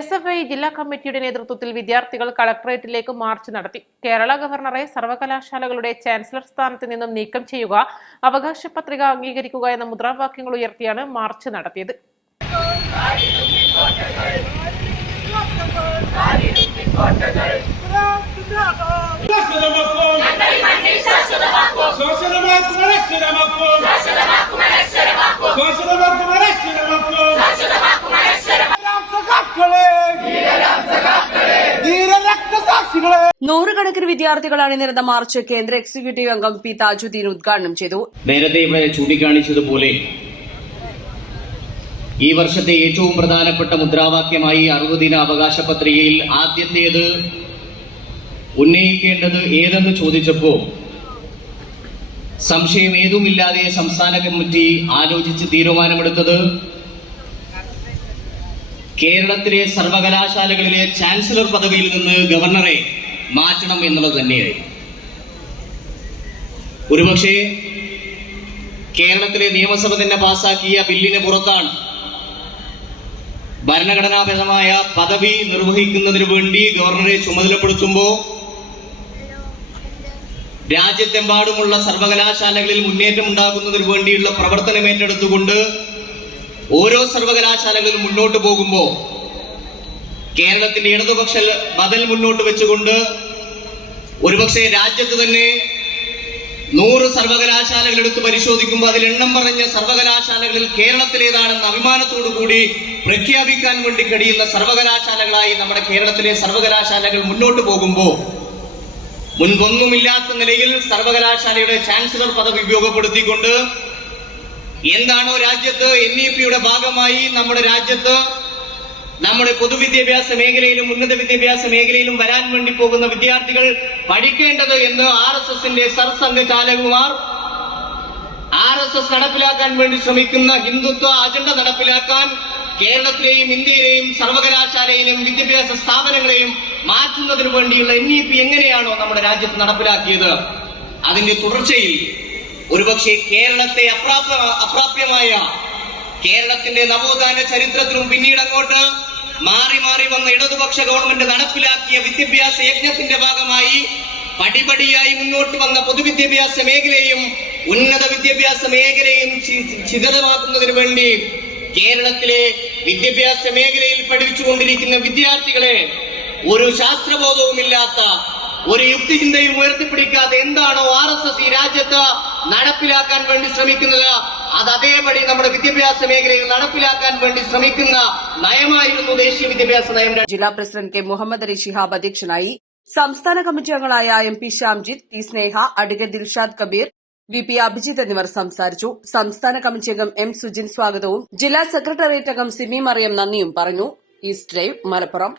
SFI ജില്ലാ കമ്മിറ്റിയുടെ നേതൃത്വത്തിൽ വിദ്യാർത്ഥികൾ കളക്ടറേറ്റിലേക്ക് മാർച്ച് നടത്തി. കേരള ഗവർണറെ സർവകലാശാലകളുടെ ചാൻസലർ സ്ഥാനത്ത് നിന്നും നീക്കം ചെയ്യുക, അവകാശ പത്രിക അംഗീകരിക്കുക എന്ന മുദ്രാവാക്യങ്ങൾ ഉയർത്തിയാണ് മാർച്ച് നടത്തിയത്. നൂറുകണക്കിന് വിദ്യാർത്ഥികൾ അണിനിരന്ന മാർച്ച് കേന്ദ്ര എക്സിക്യൂട്ടീവ് അംഗം പി താജുദ്ദീൻ ഉദ്ഘാടനം ചെയ്തു. നേരത്തെ ഇവിടെ ചൂണ്ടിക്കാണിച്ചതുപോലെ ഈ വർഷത്തെ ഏറ്റവും പ്രധാനപ്പെട്ട മുദ്രാവാക്യമായി 60 ദിന അവകാശ പത്രികയിൽ ആദ്യത്തേത് ഉന്നയിക്കേണ്ടത് ഏതെന്ന് ചോദിച്ചപ്പോൾ സംശയം ഏതുമില്ലാതെ സംസ്ഥാന കമ്മിറ്റി ആലോചിച്ച് തീരുമാനമെടുത്തത് കേരളത്തിലെ സർവകലാശാലകളിലെ ചാൻസലർ പദവിയിൽ നിന്ന് ഗവർണറെ മാറ്റണം എന്നുള്ളത് തന്നെയായി. ഒരുപക്ഷെ കേരളത്തിലെ നിയമസഭ തന്നെ പാസാക്കിയ ബില്ലിന് പുറത്താണ് ഭരണഘടനാപരമായ പദവി നിർവഹിക്കുന്നതിന് വേണ്ടി ഗവർണറെ ചുമതലപ്പെടുത്തുമ്പോൾ രാജ്യത്തെമ്പാടുമുള്ള സർവകലാശാലകളിൽ മുന്നേറ്റം ഉണ്ടാകുന്നതിന് വേണ്ടിയുള്ള പ്രവർത്തനം ഏറ്റെടുത്തുകൊണ്ട് ഓരോ സർവകലാശാലകളിലും മുന്നോട്ട് പോകുമ്പോൾ കേരളത്തിന്റെ ഇടതുപക്ഷ ബദൽ മുന്നോട്ട് വെച്ചുകൊണ്ട് ഒരുപക്ഷെ രാജ്യത്ത് തന്നെ 100 സർവകലാശാലകൾ എടുത്ത് പരിശോധിക്കുമ്പോൾ അതിൽ എണ്ണം പറഞ്ഞ സർവകലാശാലകളിൽ കേരളത്തിലേതാണെന്ന് അഭിമാനത്തോടു കൂടി പ്രഖ്യാപിക്കാൻ വേണ്ടി കഴിയുന്ന സർവകലാശാലകളായി നമ്മുടെ കേരളത്തിലെ സർവകലാശാലകൾ മുന്നോട്ട് പോകുമ്പോൾ മുൻപൊന്നുമില്ലാത്ത നിലയിൽ സർവകലാശാലയുടെ ചാൻസലർ പദവി ഉപയോഗപ്പെടുത്തിക്കൊണ്ട് എന്താണോ രാജ്യത്ത് NEP-യുടെ ഭാഗമായി നമ്മുടെ രാജ്യത്ത് നമ്മുടെ പൊതുവിദ്യാഭ്യാസ മേഖലയിലും ഉന്നത വിദ്യാഭ്യാസ മേഖലയിലും വരാൻ വേണ്ടി പോകുന്ന വിദ്യാർത്ഥികൾ പഠിക്കേണ്ടത് എന്ന് RSSന്റെ സർസംഘചാലകുമാർ RSS നടപ്പിലാക്കാൻ വേണ്ടി ശ്രമിക്കുന്ന ഹിന്ദുത്വ അജണ്ട നടപ്പിലാക്കാൻ കേരളത്തിലെയും ഇന്ത്യയിലെയും സർവകലാശാലയിലും വിദ്യാഭ്യാസ സ്ഥാപനങ്ങളെയും മാറ്റുന്നതിന് വേണ്ടിയുള്ള NEP എങ്ങനെയാണോ നമ്മുടെ രാജ്യത്ത് നടപ്പിലാക്കിയത്, അതിന്റെ തുടർച്ചയിൽ ഒരുപക്ഷെ കേരളത്തെ അപ്രാപ്യമായ കേരളത്തിന്റെ നവോത്ഥാന ചരിത്രത്തിലും പിന്നീട് അങ്ങോട്ട് മാറി മാറി വന്ന ഇടതുപക്ഷ ഗവൺമെന്റ് നടപ്പിലാക്കിയ വിദ്യാഭ്യാസ യജ്ഞത്തിന്റെ ഭാഗമായി പടിപടിയായി മുന്നോട്ട് വന്ന പൊതുവിദ്യാഭ്യാസ മേഖലയും ഉന്നത വിദ്യാഭ്യാസ മേഖലയും ശിഥിലമാക്കുന്നതിന് വേണ്ടി കേരളത്തിലെ വിദ്യാഭ്യാസ മേഖലയിൽ പഠിച്ചുകൊണ്ടിരിക്കുന്ന വിദ്യാർത്ഥികളെ ഒരു ശാസ്ത്രബോധവുമില്ലാത്ത ഒരു യുക്തിചിന്തയും ഉയർത്തിപ്പിടിക്കാതെ എന്താണോ RSS ഈ രാജ്യത്ത് നടപ്പിലാക്കാൻ വേണ്ടി ശ്രമിക്കുന്നത് അത് അതേപടി നമ്മുടെ വിദ്യാഭ്യാസ മേഖലയിൽ നടപ്പിലാക്കാൻ വേണ്ടി ശ്രമിക്കുന്ന നയമായിരുന്നു ദേശീയ വിദ്യാഭ്യാസ നയം. ജില്ലാ പ്രസിഡന്റ് കെ മുഹമ്മദ് അലി ശിഹാബ് അധ്യക്ഷനായി. സംസ്ഥാന കമ്മിറ്റി അംഗങ്ങളായ MP ശ്യാംജിത്ത്, T സ്നേഹ, അഡ്വക്കേറ്റ് ദിൽഷാദ് കബീർ, VP അഭിജിത്ത് എന്നിവർ സംസാരിച്ചു. സംസ്ഥാന കമ്മിറ്റി അംഗം M സുജിൻ സ്വാഗതവും ജില്ലാ സെക്രട്ടേറിയറ്റ് അംഗം സിമി മറിയം നന്ദിയും പറഞ്ഞു. East live Malappuram.